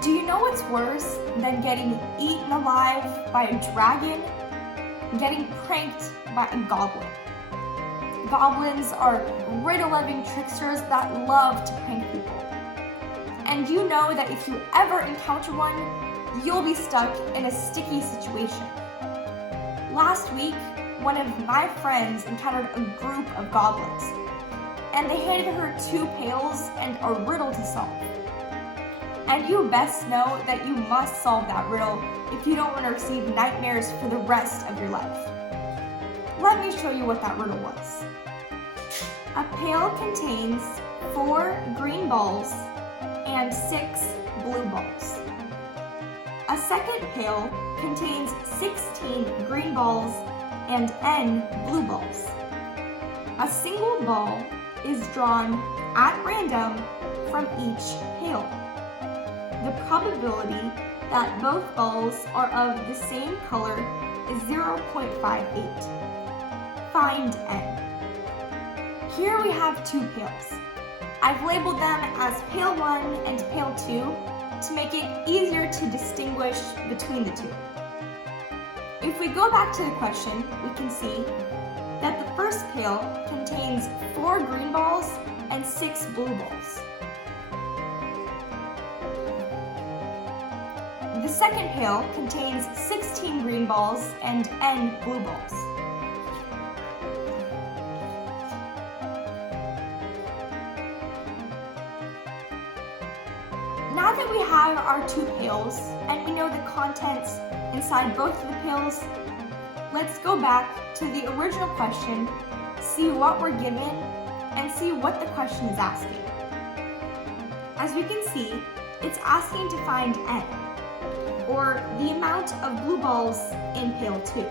Do you know what's worse than getting eaten alive by a dragon? Getting pranked by a goblin. Goblins are riddle-loving tricksters that love to prank people. And you know that if you ever encounter one, you'll be stuck in a sticky situation. Last week, one of my friends encountered a group of goblins, and they handed her 2 pails and a riddle to solve. And you best know that you must solve that riddle if you don't want to receive nightmares for the rest of your life. Let me show you what that riddle was. A pail contains 4 green balls and 6 blue balls. A second pail contains 16 green balls and n blue balls. A single ball is drawn at random from each pail. The probability that both balls are of the same color is 0.58. Find n. Here we have 2 pails. I've labeled them as pail 1 and pail 2 to make it easier to distinguish between the 2. If we go back to the question, we can see that the first pail contains 4 green balls and 6 blue balls. The second pail contains 16 green balls and n blue balls. Now that we have our 2 pails and we know the contents inside both of the pails, let's go back to the original question, see what we're given, and see what the question is asking. As we can see, it's asking to find n, or the amount of blue balls in pail 2.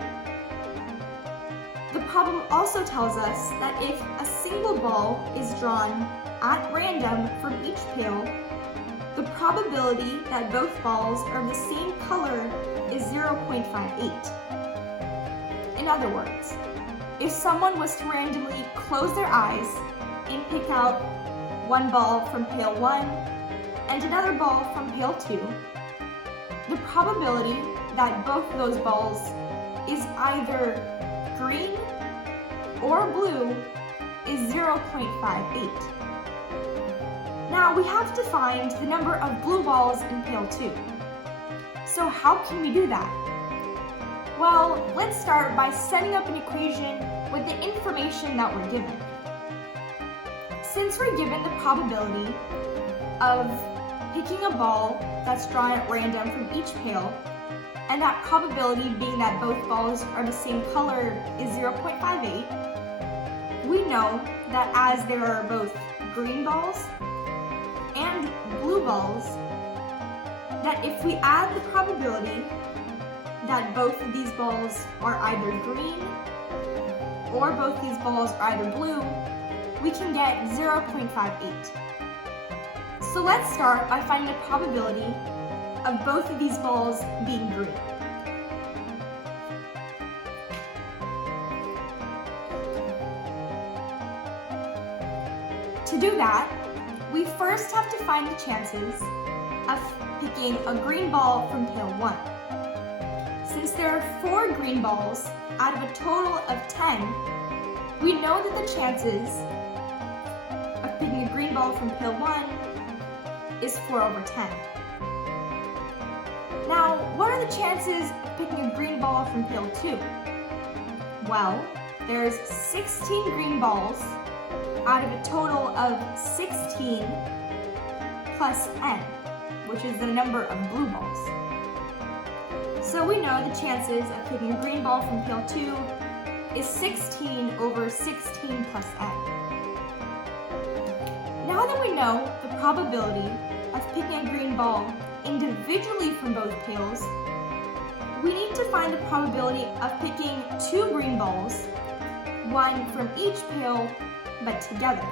The problem also tells us that if a single ball is drawn at random from each pail, the probability that both balls are the same color is 0.58. In other words, if someone was to randomly close their eyes and pick out one ball from pail 1 and another ball from pail 2, the probability that both of those balls is either green or blue is 0.58. Now we have to find the number of blue balls in pail 2. So how can we do that? Well, let's start by setting up an equation with the information that we're given. Since we're given the probability of picking a ball that's drawn at random from each pail, and that probability being that both balls are the same color is 0.58, we know that as there are both green balls and blue balls, that if we add the probability that both of these balls are either green or both these balls are either blue, we can get 0.58. So let's start by finding the probability of both of these balls being green. To do that, we first have to find the chances of picking a green ball from pail 1. Since there are 4 green balls out of a total of 10, we know that the chances of picking a green ball from pail 1 is 4 over 10. Now, what are the chances of picking a green ball from pail 2? Well, there's 16 green balls out of a total of 16 plus n, which is the number of blue balls. So we know the chances of picking a green ball from pail 2 is 16 over 16 plus n. Now that we know the probability of picking a green ball individually from both pails, we need to find the probability of picking 2 green balls, one from each pail, but together.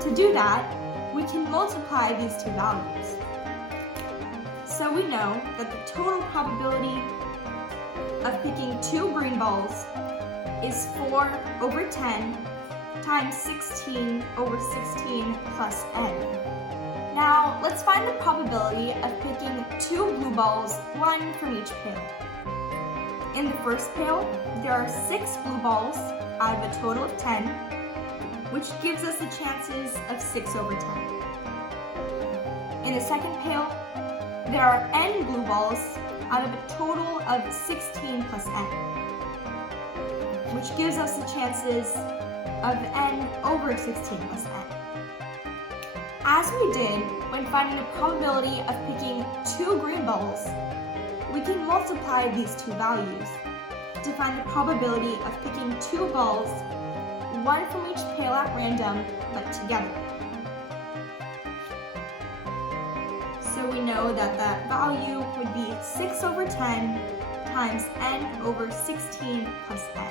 To do that, we can multiply these 2 values. So we know that the total probability of picking 2 green balls is 4 over 10 times 16 over 16 plus n. Now, let's find the probability probability of picking 2 blue balls, 1 from each pail. In the first pail, there are 6 blue balls out of a total of 10, which gives us the chances of 6 over 10. In the second pail, there are n blue balls out of a total of 16 plus n, which gives us the chances of n over 16 plus n. As we did when finding the probability of picking 2 green balls, we can multiply these two values to find the probability of picking 2 balls, 1 from each pail at random, but together. So we know that that value would be 6 over 10 times n over 16 plus n.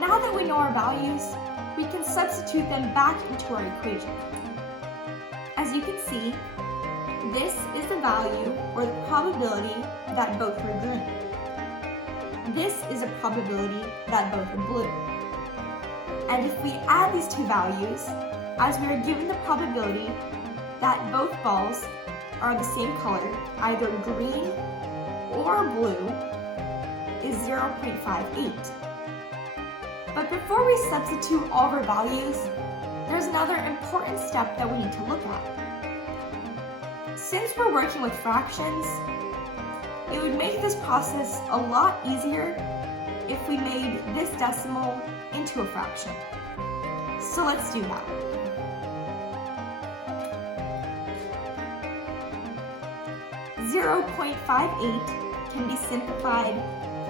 Now that we know our values, we can substitute them back into our equation. As you can see, this is the value or the probability that both are green. This is a probability that both are blue. And if we add these two values, as we are given the probability that both balls are the same color, either green or blue, is 0.58. But before we substitute all of our values, there's another important step that we need to look at. Since we're working with fractions, it would make this process a lot easier if we made this decimal into a fraction. So let's do that. .58 can be simplified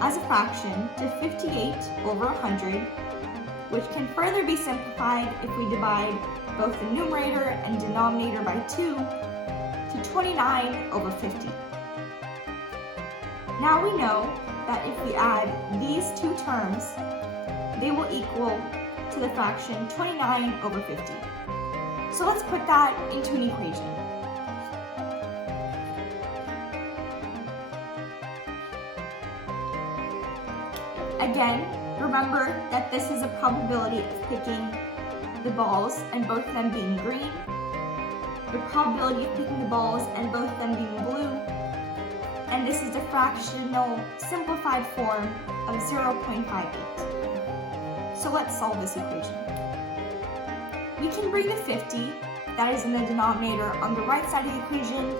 as a fraction to 58 over 100, which can further be simplified if we divide both the numerator and denominator by 2 to 29 over 50. Now we know that if we add these two terms, they will equal to the fraction 29 over 50. So let's put that into an equation. Again, remember that this is a probability of picking the balls and both of them being green, the probability of picking the balls and both of them being blue, and this is the fractional simplified form of 0.58. So let's solve this equation. We can bring the 50, that is in the denominator, on the right side of the equation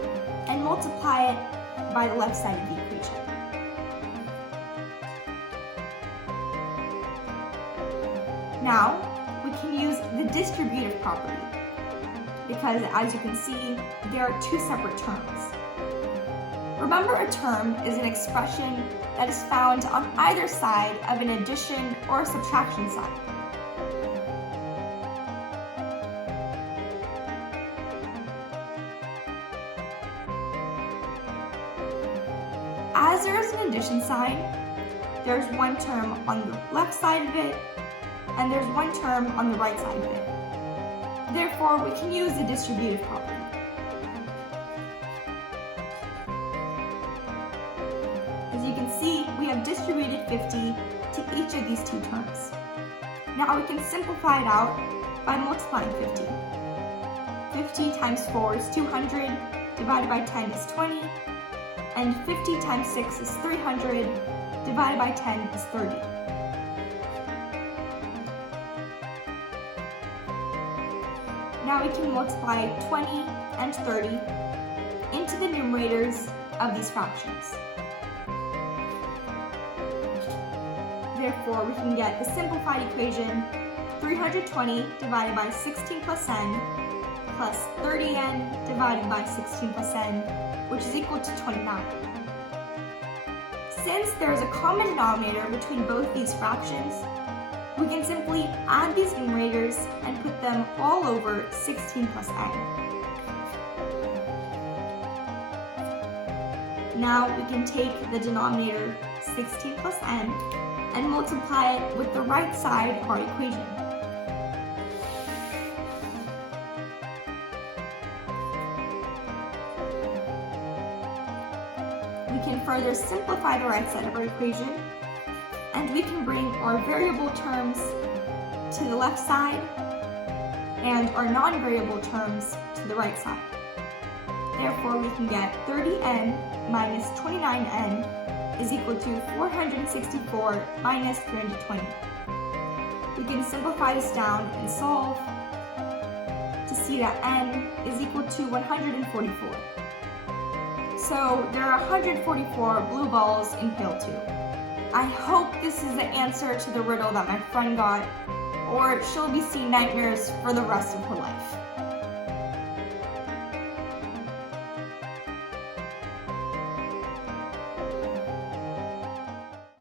and multiply it by the left side of the equation. Now, we can use the distributive property because, as you can see, there are two separate terms. Remember, a term is an expression that is found on either side of an addition or subtraction sign. As there is an addition sign, there's one term on the left side of it, and there's one term on the right side of it. Therefore, we can use the distributive property. As you can see, we have distributed 50 to each of these two terms. Now we can simplify it out by multiplying 50. 50 times 4 is 200, divided by 10 is 20, and 50 times 6 is 300, divided by 10 is 30. Now we can multiply 20 and 30 into the numerators of these fractions. Therefore, we can get the simplified equation 320 divided by 16 plus n plus 30n divided by 16 plus n, which is equal to 29. Since there is a common denominator between both these fractions, we can simply add these numerators and put them all over 16 plus n. Now we can take the denominator 16 plus n and multiply it with the right side of our equation. We can further simplify the right side of our equation, and we can bring our variable terms to the left side and our non-variable terms to the right side. therefore we can get 30n minus 29n is equal to 464 minus 320. We can simplify this down and solve to see that n is equal to 144. So there are 144 blue balls in pail 2. I hope this is the answer to the riddle that my friend got, or she'll be seeing nightmares for the rest of her life.